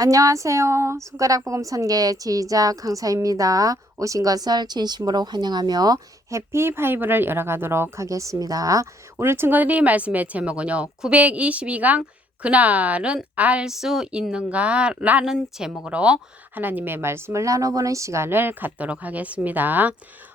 안녕하세요. 손가락 복음 선계 지휘자 강사입니다. 오신 것을 진심으로 환영하며 해피 바이블을 열어가도록 하겠습니다. 오늘 증거드릴 말씀의 제목은요. 922강 그날은 알 수 있는가? 라는 제목으로 하나님의 말씀을 나눠보는 시간을 갖도록 하겠습니다.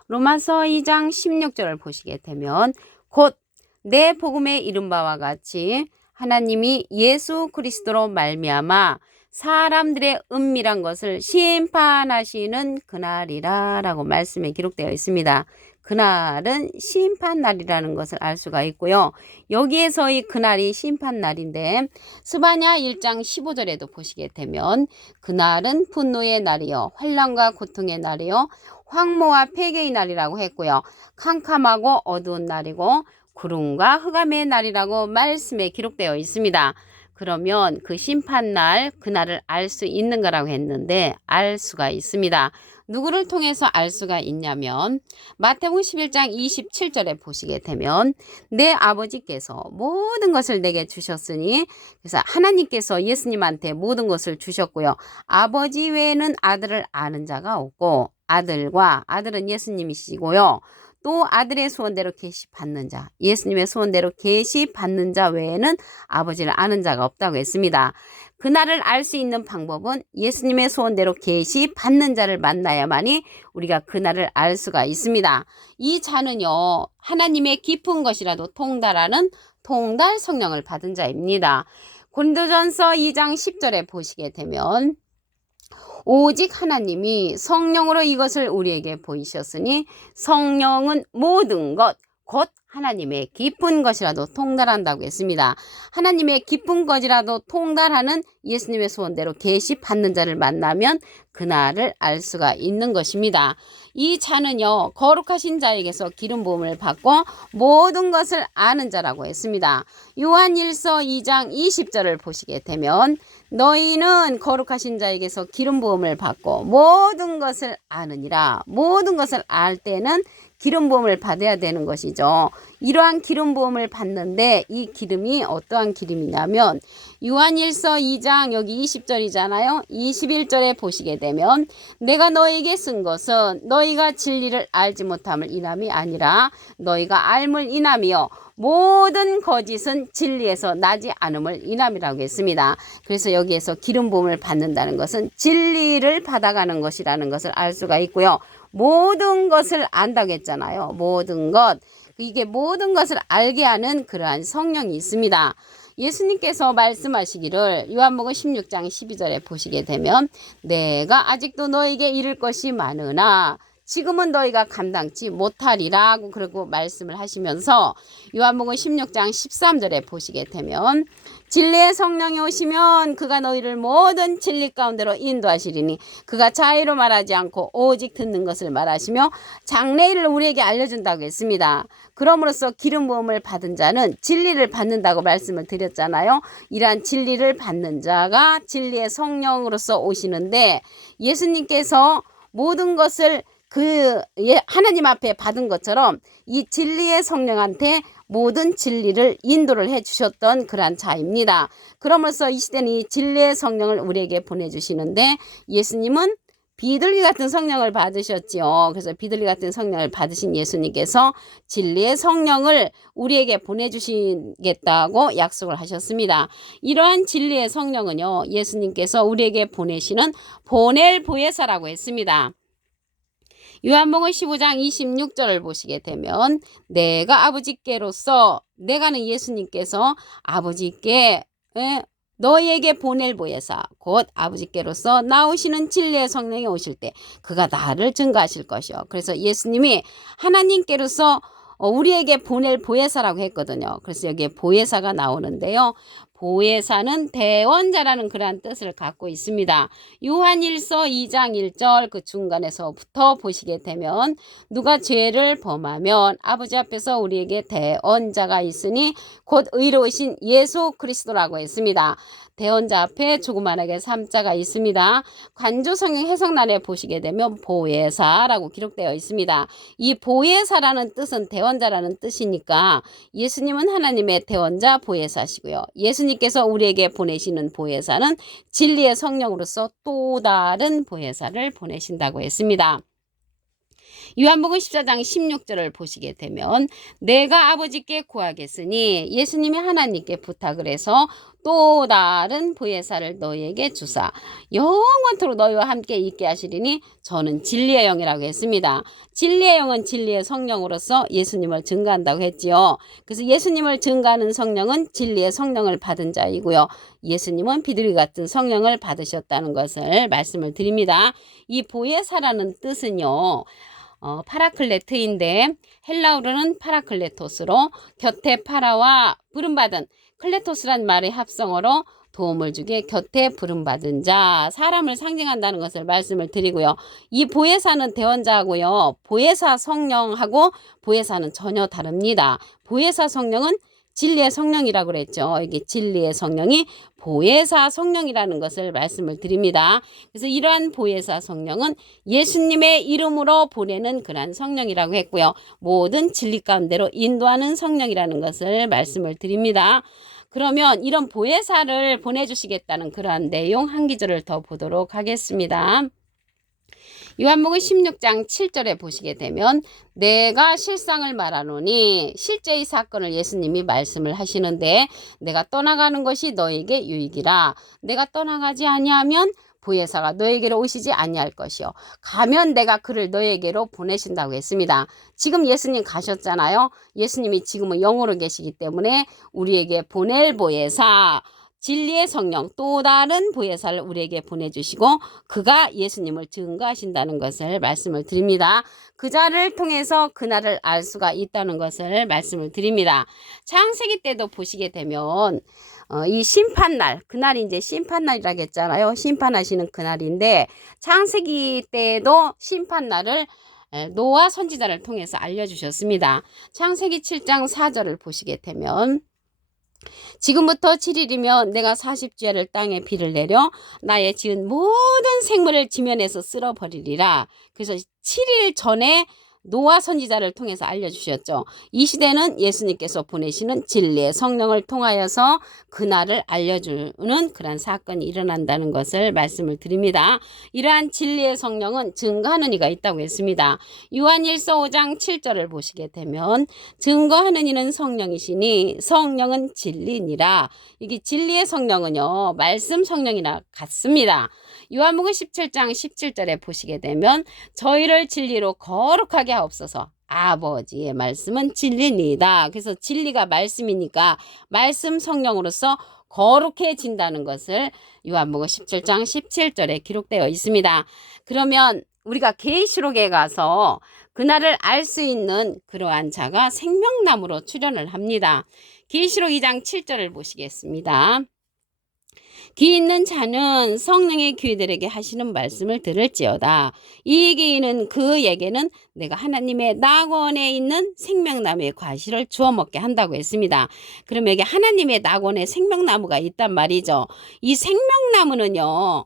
로마서 2장 16절을 보시게 되면 곧 내 복음에 이른 바와 같이 하나님이 예수 그리스도로 말미암아 사람들의 은밀한 것을 심판하시는 그날이라 라고 말씀에 기록되어 있습니다. 그날은 심판날이라는 것을 알 수가 있고요. 여기에서의 그날이 심판날인데 스바냐 1장 15절에도 보시게 되면 그날은 분노의 날이요 환난과 고통의 날이요 황무와 폐괴의 날이라고 했고요. 캄캄하고 어두운 날이고 구름과 흑암의 날이라고 말씀에 기록되어 있습니다. 그러면 그 심판날 그날을 알 수 있는 거라고 했는데 알 수가 있습니다. 누구를 통해서 알 수가 있냐면 마태복음 11장 27절에 보시게 되면 내 아버지께서 모든 것을 내게 주셨으니 그래서 하나님께서 예수님한테 모든 것을 주셨고요. 아버지 외에는 아들을 아는 자가 없고 아들은 예수님이시고요. 또 아들의 소원대로 계시받는 자, 예수님의 소원대로 계시받는 자 외에는 아버지를 아는 자가 없다고 했습니다. 그날을 알 수 있는 방법은 예수님의 소원대로 계시받는 자를 만나야만이 우리가 그날을 알 수가 있습니다. 이 자는요, 하나님의 깊은 것이라도 통달하는 통달 성령을 받은 자입니다. 고린도전서 2장 10절에 보시게 되면 오직 하나님이 성령으로 이것을 우리에게 보이셨으니 성령은 모든 것, 곧 하나님의 깊은 것이라도 통달한다고 했습니다. 하나님의 깊은 것이라도 통달하는 예수님의 소원대로 계시받는 자를 만나면 그날을 알 수가 있는 것입니다. 이 자는요, 거룩하신 자에게서 기름 부음을 받고 모든 것을 아는 자라고 했습니다. 요한일서 2장 20절을 보시게 되면 너희는 거룩하신 자에게서 기름 부음을 받고 모든 것을 아느니라. 모든 것을 알 때는 기름 부음을 받아야 되는 것이죠. 이러한 기름 부음을 받는데 이 기름이 어떠한 기름이냐면 요한일서 2장 여기 20절이잖아요. 21절에 보시게 되면 내가 너에게 쓴 것은 너희가 진리를 알지 못함을 인함이 아니라 너희가 알물 인함이요 모든 거짓은 진리에서 나지 않음을 인함이라고 했습니다. 그래서 여기에서 기름 부음을 받는다는 것은 진리를 받아가는 것이라는 것을 알 수가 있고요. 모든 것을 안다고 했잖아요. 모든 것. 이게 모든 것을 알게 하는 그러한 성령이 있습니다. 예수님께서 말씀하시기를 요한복음 16장 12절에 보시게 되면 내가 아직도 너에게 이를 것이 많으나 지금은 너희가 감당치 못하리라고 그러고 말씀을 하시면서 요한복음 16장 13절에 보시게 되면 진리의 성령이 오시면 그가 너희를 모든 진리 가운데로 인도하시리니 그가 자의로 말하지 않고 오직 듣는 것을 말하시며 장래일을 우리에게 알려준다고 했습니다. 그럼으로써 기름 부음을 받은 자는 진리를 받는다고 말씀을 드렸잖아요. 이러한 진리를 받는 자가 진리의 성령으로서 오시는데 예수님께서 모든 것을 하나님 앞에 받은 것처럼 이 진리의 성령한테 모든 진리를 인도를 해주셨던 그러한 자입니다. 그러면서 이 시대는 이 진리의 성령을 우리에게 보내주시는데 예수님은 비둘기 같은 성령을 받으셨지요. 그래서 비둘기 같은 성령을 받으신 예수님께서 진리의 성령을 우리에게 보내주시겠다고 약속을 하셨습니다. 이러한 진리의 성령은요, 예수님께서 우리에게 보내시는 보낼 보혜사라고 했습니다. 요한복음 15장 26절을 보시게 되면 내가 아버지께로서 내가는 예수님께서 아버지께 너희에게 보낼 보혜사 곧 아버지께로서 나오시는 진리의 성령이 오실 때 그가 나를 증거하실 것이요. 그래서 예수님이 하나님께로서 우리에게 보낼 보혜사라고 했거든요. 그래서 여기에 보혜사가 나오는데요. 보혜사는 대원자라는 그러한 뜻을 갖고 있습니다. 요한일서 2장 1절 그 중간에서부터 보시게 되면 누가 죄를 범하면 아버지 앞에서 우리에게 대원자가 있으니 곧 의로우신 예수 그리스도라고 했습니다. 대원자 앞에 조그만하게 3자가 있습니다. 관조성경 해석란에 보시게 되면 보혜사라고 기록되어 있습니다. 이 보혜사라는 뜻은 대원자라는 뜻이니까 예수님은 하나님의 대원자 보혜사시고요. 예수님 예수님께서 우리에게 보내시는 보혜사는 진리의 성령으로서 또 다른 보혜사를 보내신다고 했습니다. 요한복음 14장 16절을 보시게 되면 내가 아버지께 구하겠으니 예수님이 하나님께 부탁을 해서 또 다른 보혜사를 너희에게 주사 영원토록 너희와 함께 있게 하시리니 저는 진리의 영이라고 했습니다. 진리의 영은 진리의 성령으로서 예수님을 증거한다고 했지요. 그래서 예수님을 증거하는 성령은 진리의 성령을 받은 자이고요. 예수님은 비둘기 같은 성령을 받으셨다는 것을 말씀을 드립니다. 이 보혜사라는 뜻은요. 파라클레트인데 헬라어로는 파라클레토스로 곁에 파라와 부름받은 클레토스란 말의 합성어로 도움을 주게 곁에 부름받은 자, 사람을 상징한다는 것을 말씀을 드리고요. 이 보혜사는 대원자고요. 보혜사 성령하고 보혜사는 전혀 다릅니다. 보혜사 성령은 진리의 성령이라고 그랬죠. 이게 진리의 성령이 보혜사 성령이라는 것을 말씀을 드립니다. 그래서 이러한 보혜사 성령은 예수님의 이름으로 보내는 그러한 성령이라고 했고요. 모든 진리 가운데로 인도하는 성령이라는 것을 말씀을 드립니다. 그러면 이런 보혜사를 보내주시겠다는 그러한 내용 한 기절을 더 보도록 하겠습니다. 요한복음 16장 7절에 보시게 되면 내가 실상을 말하노니 실제의 사건을 예수님이 말씀을 하시는데 내가 떠나가는 것이 너에게 유익이라 내가 떠나가지 아니하면 보혜사가 너에게로 오시지 아니할 것이요 가면 내가 그를 너에게로 보내신다고 했습니다. 지금 예수님 가셨잖아요. 예수님이 지금은 영으로 계시기 때문에 우리에게 보낼 보혜사 진리의 성령 또 다른 보혜사를 우리에게 보내주시고 그가 예수님을 증거하신다는 것을 말씀을 드립니다. 그 자를 통해서 그날을 알 수가 있다는 것을 말씀을 드립니다. 창세기 때도 보시게 되면 이 심판날 그날이 이제 심판날이라고 했잖아요. 심판하시는 그날인데 창세기 때도 심판날을 노아 선지자를 통해서 알려주셨습니다. 창세기 7장 4절을 보시게 되면 지금부터 7일이면 내가 40주야를 땅에 비를 내려 나의 지은 모든 생물을 지면에서 쓸어버리리라. 그래서 7일 전에 노아 선지자를 통해서 알려주셨죠. 이 시대는 예수님께서 보내시는 진리의 성령을 통하여서 그날을 알려주는 그런 사건이 일어난다는 것을 말씀을 드립니다. 이러한 진리의 성령은 증거하는 이가 있다고 했습니다. 요한일서 5장 7절을 보시게 되면 증거하는 이는 성령이시니 성령은 진리니라. 이게 진리의 성령은요 말씀 성령이나 같습니다. 요한복음 17장 17절에 보시게 되면 저희를 진리로 거룩하게 하옵소서. 아버지의 말씀은 진리니다. 그래서 진리가 말씀이니까 말씀 성령으로서 거룩해진다는 것을 요한복음 17장 17절에 기록되어 있습니다. 그러면 우리가 계시록에 가서 그날을 알 수 있는 그러한 자가 생명나무로 출현을 합니다. 계시록 2장 7절을 보시겠습니다. 귀 있는 자는 성령의 귀들에게 하시는 말씀을 들을지어다. 이 귀는 그에게는 내가 하나님의 낙원에 있는 생명나무의 과실을 주워 먹게 한다고 했습니다. 그럼 여기 하나님의 낙원에 생명나무가 있단 말이죠. 이 생명나무는요.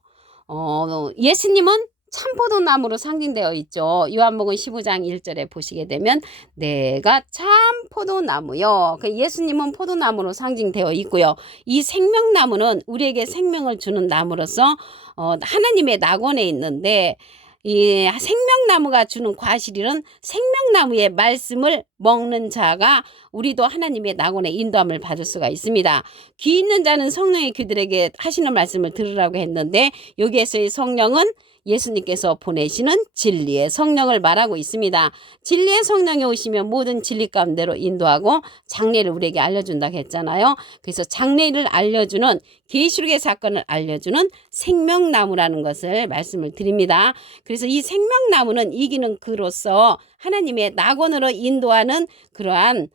예수님은 참포도나무로 상징되어 있죠. 요한복음 15장 1절에 보시게 되면 내가 참포도나무요. 예수님은 포도나무로 상징되어 있고요. 이 생명나무는 우리에게 생명을 주는 나무로서 하나님의 낙원에 있는데 이 생명나무가 주는 과실은 생명나무의 말씀을 먹는 자가 우리도 하나님의 낙원의 인도함을 받을 수가 있습니다. 귀 있는 자는 성령의 귀들에게 하시는 말씀을 들으라고 했는데 여기에서의 성령은 예수님께서 보내시는 진리의 성령을 말하고 있습니다. 진리의 성령이 오시면 모든 진리 가운데로 인도하고 장래를 우리에게 알려준다고 했잖아요. 그래서 장래를 알려주는 계시록의 사건을 알려주는 생명나무라는 것을 말씀을 드립니다. 그래서 이 생명나무는 이기는 그로서 하나님의 낙원으로 인도하는 그러한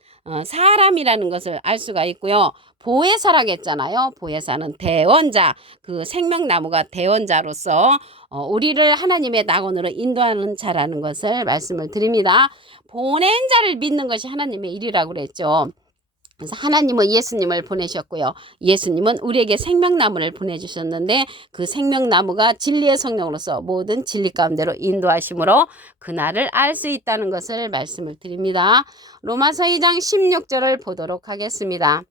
사람이라는 것을 알 수가 있고요. 보혜사라고 했잖아요. 보혜사는 대원자, 그 생명나무가 대원자로서 우리를 하나님의 낙원으로 인도하는 자라는 것을 말씀을 드립니다. 보낸 자를 믿는 것이 하나님의 일이라고 그랬죠. 그래서 하나님은 예수님을 보내셨고요. 예수님은 우리에게 생명나무를 보내주셨는데 그 생명나무가 진리의 성령으로서 모든 진리 가운데로 인도하심으로 그날을 알 수 있다는 것을 말씀을 드립니다. 로마서 2장 16절을 보도록 하겠습니다.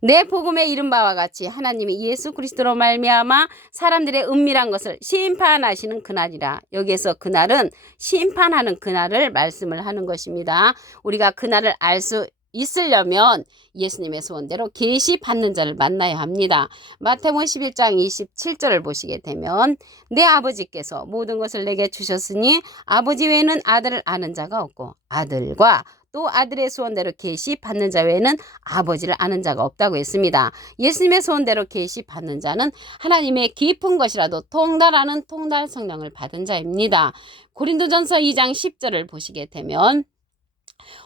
내 복음에 이른 바와 같이 하나님이 예수 그리스도로 말미암아 사람들의 은밀한 것을 심판하시는 그날이라. 여기에서 그날은 심판하는 그날을 말씀을 하는 것입니다. 우리가 그날을 알 수 있으려면 예수님의 소원대로 계시 받는 자를 만나야 합니다. 마태복음 11장 27절을 보시게 되면 내 아버지께서 모든 것을 내게 주셨으니 아버지 외에는 아들을 아는 자가 없고 아들과 또 아들의 소원대로 계시 받는 자 외에는 아버지를 아는 자가 없다고 했습니다. 예수님의 소원대로 계시 받는 자는 하나님의 깊은 것이라도 통달하는 통달 성령을 받은 자입니다. 고린도전서 2장 10절을 보시게 되면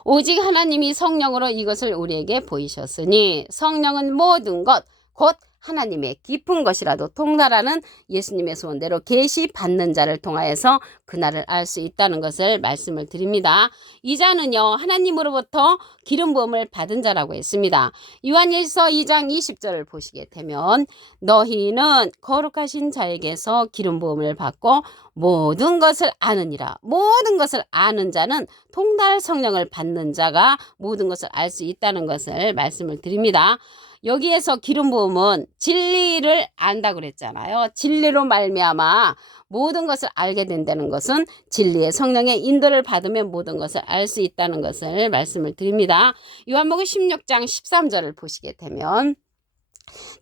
오직 하나님이 성령으로 이것을 우리에게 보이셨으니 성령은 모든 것 곧 하나님의 깊은 것이라도 통달하는 예수님의 소원대로 계시 받는 자를 통하여서 그날을 알 수 있다는 것을 말씀을 드립니다. 이 자는요 하나님으로부터 기름 부음을 받은 자라고 했습니다. 요한일서 2장 20절을 보시게 되면 너희는 거룩하신 자에게서 기름 부음을 받고 모든 것을 아느니라. 모든 것을 아는 자는 통달 성령을 받는 자가 모든 것을 알 수 있다는 것을 말씀을 드립니다. 여기에서 기름 부음은 진리를 안다 그랬잖아요. 진리로 말미암아 모든 것을 알게 된다는 것은 진리의 성령의 인도를 받으면 모든 것을 알 수 있다는 것을 말씀을 드립니다. 요한복음 16장 13절을 보시게 되면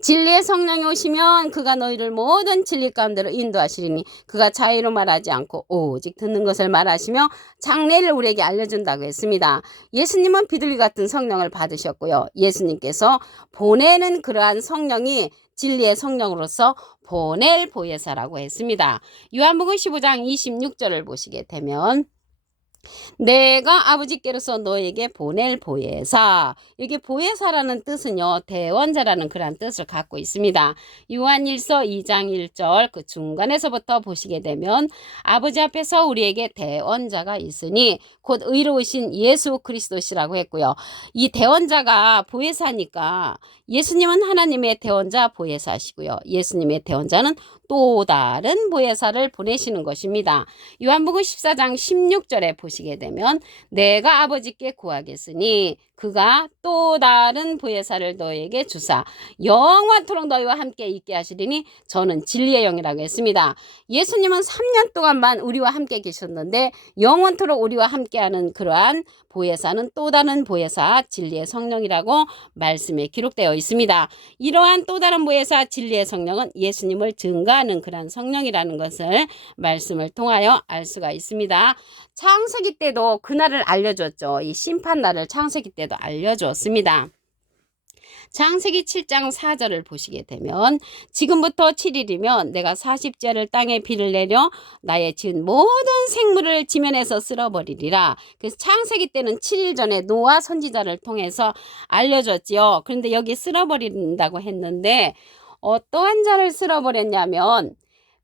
진리의 성령이 오시면 그가 너희를 모든 진리 가운데로 인도하시리니 그가 자의로 말하지 않고 오직 듣는 것을 말하시며 장래를 우리에게 알려준다고 했습니다. 예수님은 비둘기 같은 성령을 받으셨고요. 예수님께서 보내는 그러한 성령이 진리의 성령으로서 보낼 보혜사라고 했습니다. 요한복음 15장 26절을 보시게 되면 내가 아버지께로서 너에게 보낼 보혜사. 이게 보혜사라는 뜻은요 대원자라는 그런 뜻을 갖고 있습니다. 요한일서 2장 1절 그 중간에서부터 보시게 되면 아버지 앞에서 우리에게 대원자가 있으니 곧 의로우신 예수 그리스도시라고 했고요. 이 대원자가 보혜사니까 예수님은 하나님의 대원자 보혜사시고요. 예수님의 대원자는 또 다른 보혜사를 보내시는 것입니다. 요한복음 14장 16절에 보시게 되면 내가 아버지께 구하겠으니 그가 또 다른 보혜사를 너에게 주사 영원토록 너희와 함께 있게 하시리니 저는 진리의 영이라고 했습니다. 예수님은 3년 동안만 우리와 함께 계셨는데 영원토록 우리와 함께하는 그러한 보혜사는 또 다른 보혜사 진리의 성령이라고 말씀에 기록되어 있습니다. 이러한 또 다른 보혜사 진리의 성령은 예수님을 증거하는 그러한 성령이라는 것을 말씀을 통하여 알 수가 있습니다. 창세기 때도 그날을 알려줬죠. 이 심판날을 창세기 때도 알려주었습니다. 창세기 7장 4절을 보시게 되면 지금부터 7일이면 내가 40제를 땅에 비를 내려 나의 지은 모든 생물을 지면에서 쓸어버리리라. 그래서 창세기 때는 7일 전에 노아 선지자를 통해서 알려줬지요. 그런데 여기 쓸어버린다고 했는데 어떠한 자를 쓸어버렸냐면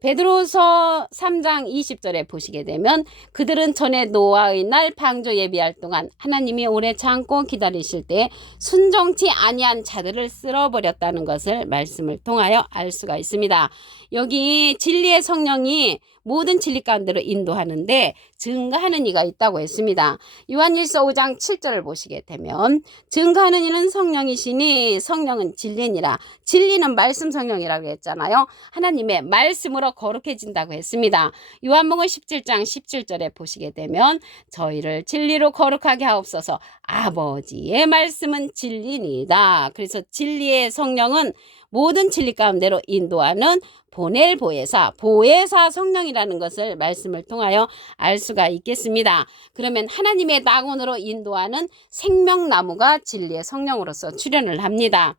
베드로서 3장 20절에 보시게 되면 그들은 전에 노아의 날 방주 예비할 동안 하나님이 오래 참고 기다리실 때 순종치 아니한 자들을 쓸어버렸다는 것을 말씀을 통하여 알 수가 있습니다. 여기 진리의 성령이 모든 진리 가운데로 인도하는데 증거하는 이가 있다고 했습니다. 요한일서 5장 7절을 보시게 되면 증거하는 이는 성령이시니 성령은 진리니라. 진리는 말씀 성령이라고 했잖아요. 하나님의 말씀으로 거룩해진다고 했습니다. 요한복음 17장 17절에 보시게 되면 저희를 진리로 거룩하게 하옵소서. 아버지의 말씀은 진리니다. 그래서 진리의 성령은 모든 진리 가운데로 인도하는 보낼 보혜사, 보혜사 성령이라는 것을 말씀을 통하여 알 수가 있겠습니다. 그러면 하나님의 낙원으로 인도하는 생명나무가 진리의 성령으로서 출현을 합니다.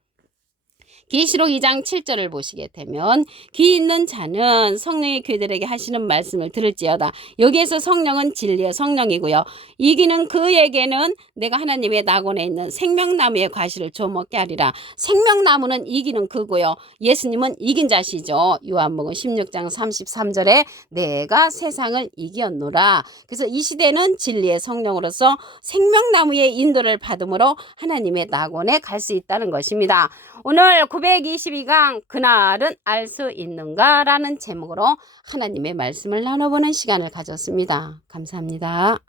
계시록 2장 7절을 보시게 되면 귀 있는 자는 성령이 그들에게 하시는 말씀을 들을지어다. 여기에서 성령은 진리의 성령이고요. 이기는 그에게는 내가 하나님의 낙원에 있는 생명나무의 과실을 줘먹게 하리라. 생명나무는 이기는 그고요. 예수님은 이긴 자시죠. 요한복음 16장 33절에 내가 세상을 이겼노라. 그래서 이 시대는 진리의 성령으로서 생명나무의 인도를 받음으로 하나님의 낙원에 갈 수 있다는 것입니다. 오늘 922강 그날은 알 수 있는가? 라는 제목으로 하나님의 말씀을 나눠보는 시간을 가졌습니다. 감사합니다.